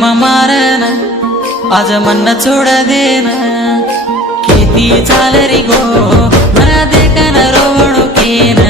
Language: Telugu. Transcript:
मारना आज मन छोड़ देना खेती चालरी गो मना देखना रोवणु केना